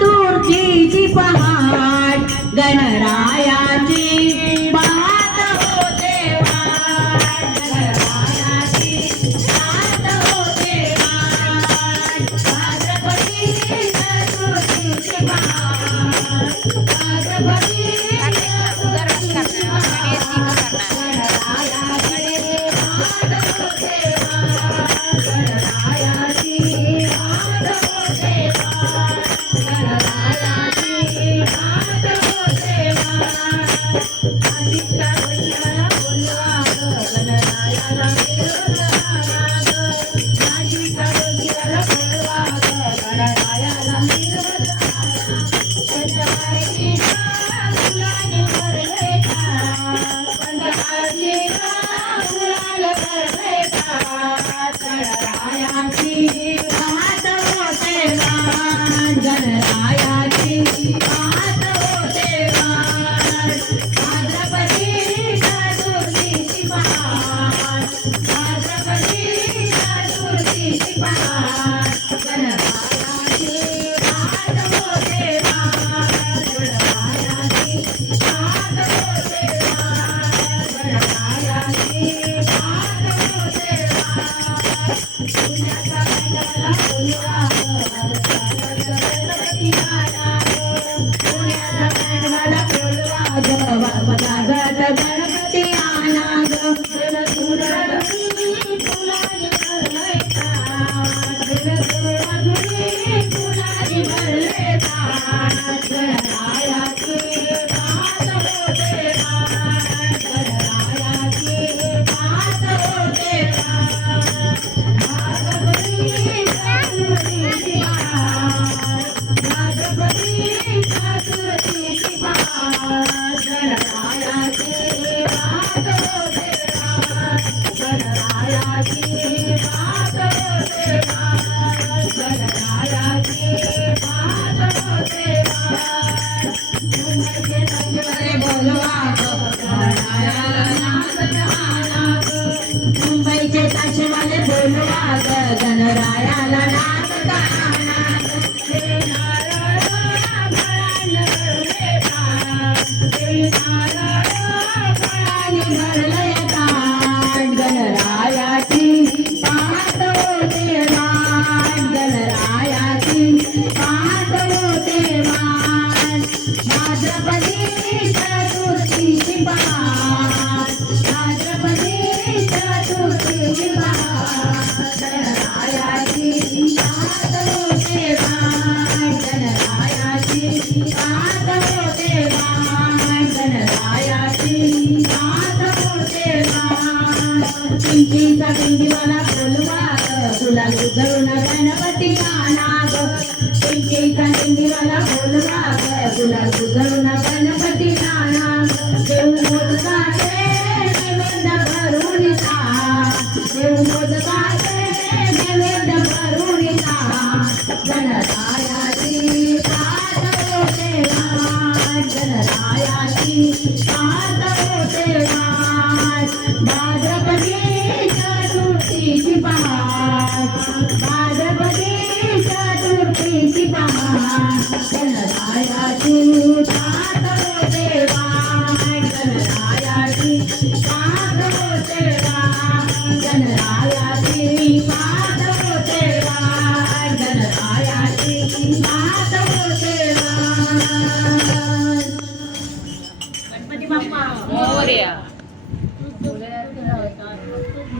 चतुर्थीची पहाट गणरायाची पाहत होते वाट गणरायाची पाहत होते वाट भाद्रपदी चतुर्थीची पहाट भाद्रपदी चतुर्थीची पहाट गणरायाची पाहत होते वाट गणरायाची पाहत होते वाट गणरायाची पाहत होते वाट आदित्य वैयाला बोलवा गणरायाला मिळवला आदित्य वैयाला बोलवा गणरायाला मिळवला पंचवार्षिका फुलाने भरले ताट पंचवार्षिका फुलाने भरले ताट गणरायाची पाहत होते वाट गणरायाची पाहत होते वाट भाद्रपदी चतुर्थीची पहाट भाद्रपदी चतुर्थीची पहाट गणरायाची पाहत होते वाट गणरायाची पाहत होते वाट गणरायाची पाहत होते वाट पुण्याचा गणरायाला बोलवा गणपती आला पुण्याचा गणरायाला बोलवा वाजत गणपती आला सुंदर फुलाने भरले ताट फुलाने भरले ताट गणरायाची पाहत होते वाट गणरायाची पाहत होते वाट भाद्रपदी चतुर्थीची पहाट भाद्रपदी चतुर्थीची पहाट गणरायाची पाहत होते वाट गणरायाची पाहत होते वाट गणरायाची पाहत होते वाट मुंबईचे संजवाले बोलवा गणरायाला नाचत आला मुंबईचे ताशेवाले बोलवा गणरायाला नाचत आला हे नारळ फळाने भरले ताट हे नारळ फळाने भरले ताट गणरायाची पाहत होते वाट गणरायाची पाहत होते वाट भाद्रपदी चतुर्थीची पहाट भाद्रपदी चतुर्थीची पहाट गणरायाची पाहत होते वाट गणरायाची पाहत होते वाट गणरायाची पाहत होते वाट पिंकीचा पिंकीवाला बोलवा गुलाल उधळून गणपती आणा पिंकीचा पिंकीवाला बोलवा गुलाल उधळून गणपती आणा देव मोदकाचे नैवेद्य भरून देव मोदकाचे नैवेद्य भरून गणरायाची पाहत होते वाट गणरायाची पाहत होते वाट भाद्रपदी चतुर्थीची पहाट भाद्रपदी चतुर्थीची पहाट गणरायाची पाहत होते वाट गणरायाची पाहत होते वाट गणरायाची पाहत होते वाट गणरायाची पाहत होते वाट गणपती बाप्पा मोरया.